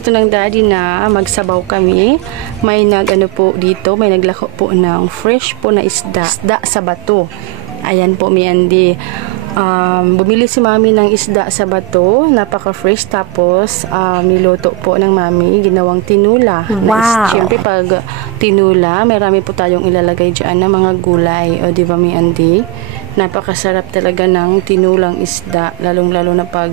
gusto ng daddy na magsabaw kami, may po dito, may naglako po ng fresh po na isda sa bato. Ayan po, mi Andy. Bumili si mami ng isda sa bato, napaka-fresh, tapos niluto po ng mami, ginawang tinula. Wow! Siyempre pag tinula, marami po tayong ilalagay dyan na mga gulay, o di ba mi Andy? Napakasarap talaga ng tinulang isda, lalong-lalo na pag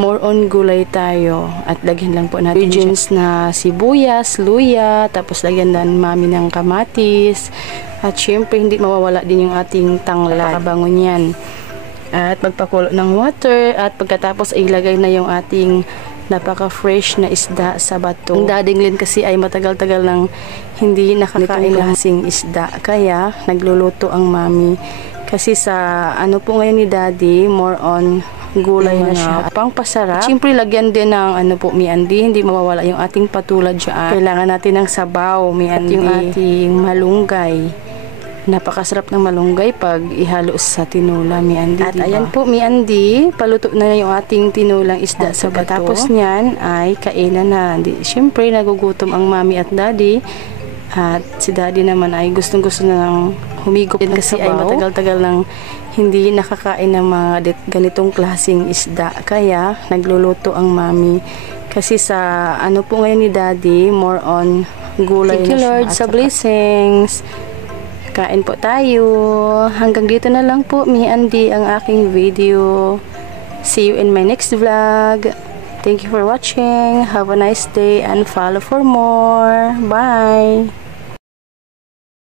more on gulay tayo, at lagyan lang po natin ingredients na sibuyas, luya, tapos lagyan din mami ng kamatis, at syempre hindi mawawala din yung ating tanglad, napakabango niyan. At magpakulo ng water, at pagkatapos ay ilagay na yung ating napaka-fresh na isda sa bato. Ang Dading Lynn kasi ay matagal-tagal nang hindi nakakain ng isda, kaya nagluluto ang mami. Kasi sa po ngayon ni daddy, more on gulay na siya. Pang pasarap. Siyempre lagyan din ng mi Andy, hindi mawawala yung ating patulad dyan. Kailangan natin ng sabaw, mi Andy. At yung ating malunggay. Napakasarap ng malunggay pag ihalo sa tinula, mi Andy. At diba? Ayan po, mi Andy, paluto na yung ating tinulang isda sa bato. Tapos niyan ay kainan na. Siyempre nagugutom ang mami at daddy. At si daddy naman ay gustong-gusto na ng humigop din kasi ay matagal-tagal nang hindi nakakain ng mga ganitong klaseng isda. Kaya nagluluto ang mami. Kasi sa po ngayon ni daddy, more on gulay. Thank you Lord sa blessings. Kain po tayo. Hanggang dito na lang po, mi Andy, ang aking video. See you in my next vlog. Thank you for watching. Have a nice day and follow for more. Bye!